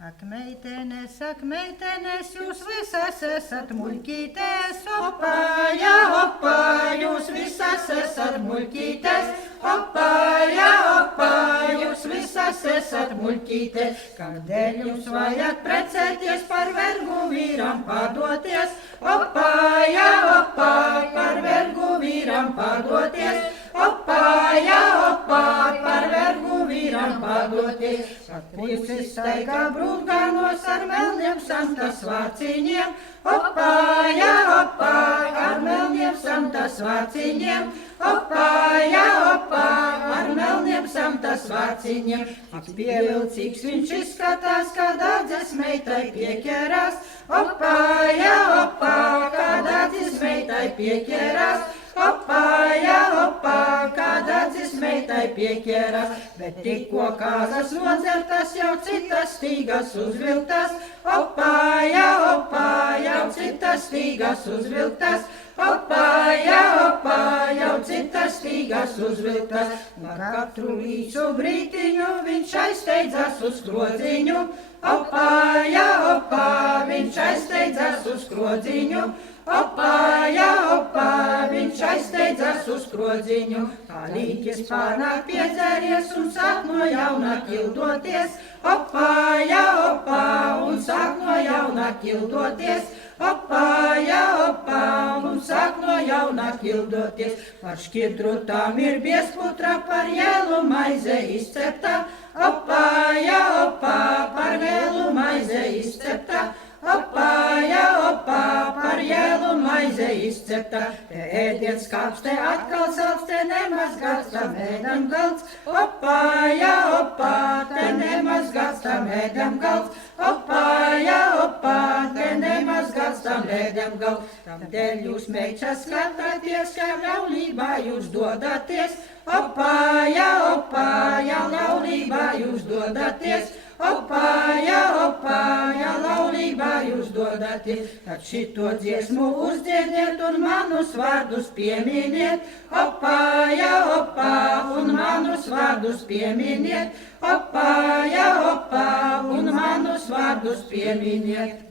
Ak, meitenes, jūs visas esat muļķītes, opā, jā, opā, jūs visas esat muļķītes, opā, jā, opā, jūs visas esat muļķītes, kādēļ jums vajag precēties par vergu vīram padoties, opā, jā, opā, par vergu vīram padoties, opā, jā, opā, par vergu vīram padoties, kad puisis staigā brūtganos ar melniem samtas vāciņiem, opā, jā, opā, ar melniem samtas vāciņiem, opā, jā, opā, ar melniem samtas vāciņiem. Tik pievilcīgs viņš izskatās, kad ādzes meitai pieķerās, opā, jā, opā, kad ādzes meitai pieķerās, opā, jā, opā, kad ādzes meitai pieķerās, bet tikko kāzas nodzertas, jau citas stīgas uzvilktas, opā, jā, opā, jau citas stīgas uzvilktas, opā, jā, opā, jau citas stīgas uzvilktas. Ar katru īsu brītiņu viņš aizsteidzas uz skrodziņu, opā, jā, opā, viņš aizsteidzas uz skrodziņu, opā, jā, opā, viņš aizsteidzas uz skrodziņu. Kā līķis pārnāk piedzēries un sāk no jauna kildoties, opā, jā, opā, un sāk no jauna kildoties, opā, jā, opā, un sāk no jauna kildoties. Par šķidru tam ir biesputra, par jēlu maize izcepta, opā, jā, opā, par jēlu maize izcepta, opā, jā, opā, par jēlu maize izcepta. Te ēdiens kāpste atkal salds, te nemazgāts tam ēdam galds, opā, jā, opā, te nemazgāts tam ēdam galds, opā, jā, opā, te nemazgāts tam ēdam galds. Tamdēļ jūs meičas skatāties, ka ļaunībā jūs dodaties, opā, jā, ļaunībā jūs dodaties, opā, jā, laulībā jūs dodaties. Tad šito dziesmu uzdziediet un manus vārdus pieminiet, opā, jā, un manus vārdus pieminiet, opā, jā, un manus vārdus pieminiet.